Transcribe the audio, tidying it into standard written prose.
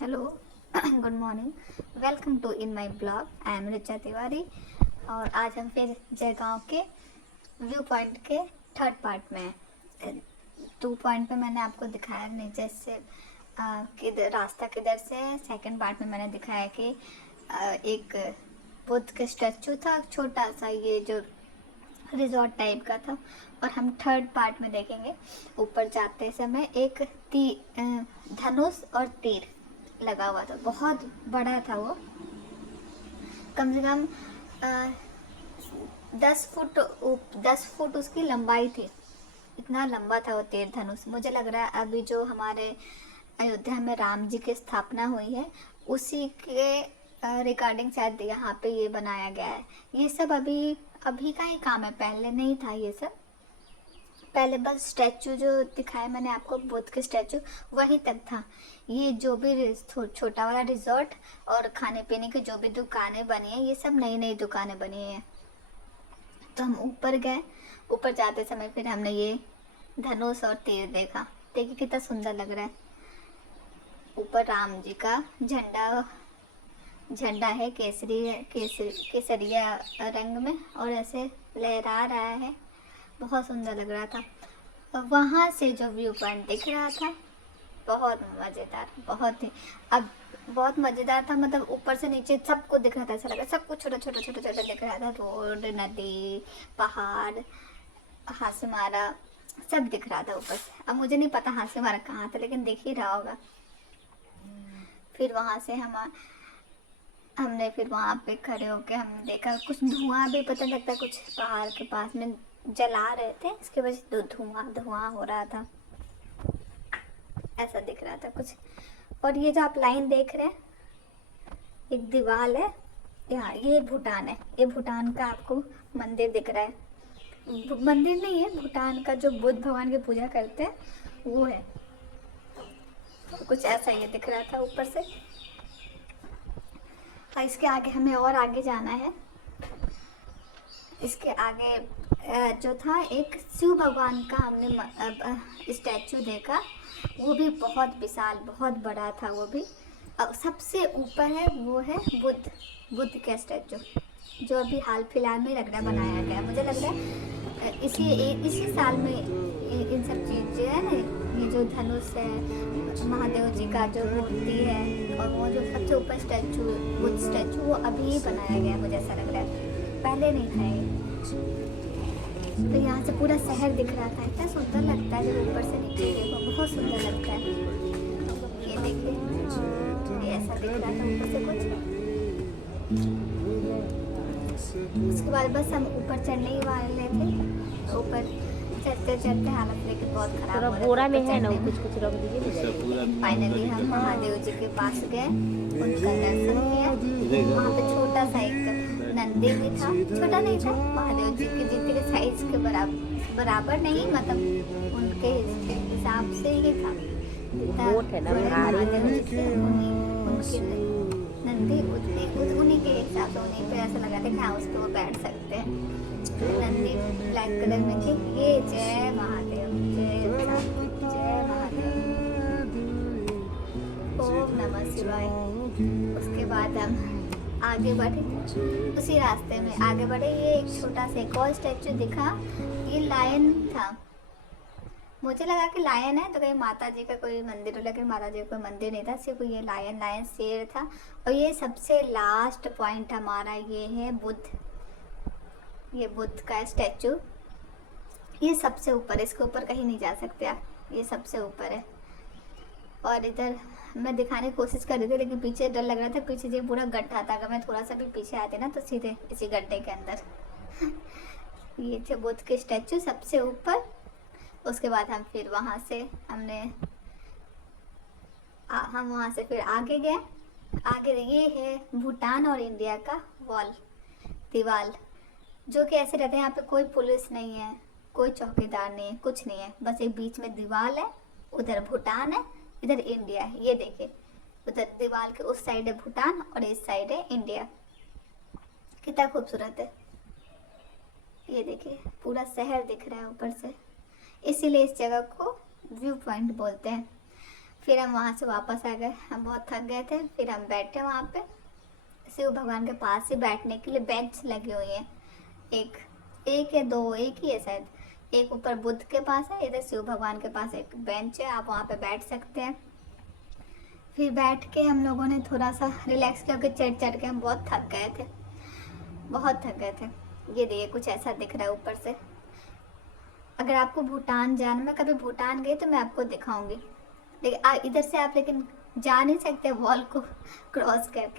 Hello good morning. Welcome to in my blog. I am Richa Tiwari और आज हम फिर जयगांव के व्यू पॉइंट के थर्ड पार्ट में हैं। 2 पॉइंट पे मैंने आपको दिखाया नीचे से किधर रास्ता किधर से है। सेकंड पार्ट में मैंने दिखाया कि एक बुद्ध का स्टैचू था छोटा सा, ये जो रिजॉर्ट टाइप का था। और हम थर्ड पार्ट में देखेंगे ऊपर जाते समय एक धनुष और तीर लगा हुआ था, बहुत बड़ा था वो। कम से कम 10 फुट उसकी लंबाई थी। इतना लंबा था वो तीर धनुष। मुझे लग रहा है अभी जो हमारे अयोध्या में राम जी की स्थापना हुई है उसी के रिगार्डिंग शायद यहाँ पे ये बनाया गया है। ये सब अभी अभी का ही काम है, पहले नहीं था ये सब। पहले बस स्टैचू जो दिखाया मैंने आपको, बुद्ध के स्टैचू वहीं तक था। ये जो भी छोटा वाला रिजॉर्ट और खाने पीने की जो भी दुकानें बनी हैं, ये सब नई नई दुकानें बनी हैं। तो हम ऊपर गए। ऊपर जाते समय फिर हमने ये धनुष और तीर देखा। देखिए कितना सुंदर लग रहा है। ऊपर राम जी का झंडा है, केसरिया रंग में, और ऐसे लहरा रहा है। बहुत सुंदर लग रहा था। वहाँ से जो व्यू पॉइंट दिख रहा था बहुत मज़ेदार, बहुत मज़ेदार था। मतलब ऊपर से नीचे सबको दिख रहा था, ऐसा लगा सब कुछ छोटा छोटा छोटा छोटा दिख रहा था। रोड, नदी, पहाड़, हाथीमारा सब दिख रहा था ऊपर से। अब मुझे नहीं पता हाथीमारा कहाँ था, लेकिन दिख ही रहा होगा। फिर वहाँ से हमने फिर वहाँ पे खड़े होके हमने देखा कुछ धुआं भी, पता लगता है कुछ पहाड़ के पास में जला रहे थे, इसके वजह से धुआं हो रहा था, ऐसा दिख रहा था कुछ। और ये जो आप लाइन देख रहे हैं, एक दीवार है यहाँ, ये भूटान है। ये भूटान का आपको मंदिर दिख रहा है। मंदिर नहीं है, भूटान का जो बुद्ध भगवान की पूजा करते हैं वो है। कुछ ऐसा ये दिख रहा था ऊपर से। और इसके आगे हमें और आगे जाना है। इसके आगे जो था एक शिव भगवान का हमने स्टैचू देखा। वो भी बहुत विशाल, बहुत बड़ा था वो भी। और सबसे ऊपर है वो है बुद्ध का स्टैचू, जो अभी हाल फिलहाल में लग रहा बनाया गया। मुझे लग रहा है इसी साल में इन सब चीज़ें है ना, ये जो धनुष है, महादेव जी का जो मूर्ति है, और वो जो सबसे ऊपर बुद्ध स्टैचू, वो अभी ही बनाया गया। मुझे ऐसा लग रहा है, पहले नहीं था ये। तो यहाँ से पूरा शहर दिख रहा था। इतना सुंदर लगता है जब ऊपर से नीचे देखो, बहुत सुंदर लगता है। ये देखिए, ये ऐसा दिख रहा था ऊपर से कुछ। उसके बाद बस हम ऊपर चढ़ने ही वाले थे। ऊपर चढ़ते चढ़ते हालत लेके बहुत खराब हो रहा था। बोरा में है ना, कुछ कुछ रख दीजिए। फाइनली हम महादेव जी के पास गए, उनका दर्शन किया। वहाँ पे छोटा सा एक नंदी भी था, छोटा नहीं था, महादेव जी के जितने के साइज के बराबर नहीं, मतलब उनके हिसाब से ही था। महादेव जी के उनकी नंदी उन्हीं के हिसाब से, उन्हीं पे ऐसा लगा था कि हाँ उस पर वो बैठ सकते हैं। नंदी ब्लैक कलर में थी। ये जय महादेव, जय महादेव, ओम नमः शिवाय। उसके बाद हम आगे बढ़े, उसी रास्ते में आगे बढ़े। ये एक छोटा सा एक और स्टैचू दिखा। ये लायन था। मुझे लगा कि लायन है तो कहीं माता जी का कोई मंदिर हो, लेकिन माता जी का कोई मंदिर नहीं था, सिर्फ ये लायन शेर था। और ये सबसे लास्ट पॉइंट हमारा ये है ये बुद्ध का स्टैचू। ये सबसे ऊपर, इसके ऊपर कहीं नहीं जा सकते आप, ये सबसे ऊपर है। और इधर मैं दिखाने की कोशिश कर रही थी, लेकिन पीछे डर लग रहा था, पीछे जो पूरा गड्ढा था। अगर मैं थोड़ा सा भी पीछे आते ना तो सीधे इसी गड्ढे के अंदर। ये थे बुद्ध के स्टैचू सबसे ऊपर। उसके बाद हम फिर वहाँ से हम वहाँ से फिर आगे गए। आगे ये है भूटान और इंडिया का दीवार, जो कि ऐसे रहते हैं। यहाँ पे कोई पुलिस नहीं है, कोई चौकीदार नहीं है, कुछ नहीं है, बस एक बीच में दीवार है। उधर भूटान है, इधर इंडिया है। ये देखिए, उधर दीवार के उस साइड है भूटान और इस साइड है इंडिया। कितना खूबसूरत है। ये देखिए पूरा शहर दिख रहा है ऊपर से, इसीलिए इस जगह को व्यू पॉइंट बोलते हैं। फिर हम वहाँ से वापस आ गए, हम बहुत थक गए थे। फिर हम बैठे वहाँ पे शिव भगवान के पास ही बैठने के लिए बेंच लगी हुई है। एक एक या दो, एक ही है शायद। एक ऊपर बुद्ध के पास है, इधर शिव भगवान के पास एक बेंच है, आप वहाँ पे बैठ सकते हैं। फिर बैठ के हम लोगों ने थोड़ा सा रिलैक्स करके चढ़ के हम बहुत थक गए थे, बहुत थक गए थे। ये देखिए कुछ ऐसा दिख रहा है ऊपर से। अगर आपको भूटान जाना, मैं कभी भूटान गई तो मैं आपको दिखाऊंगी। लेकिन इधर से आप लेकिन जा नहीं सकते वॉल को क्रॉस करके।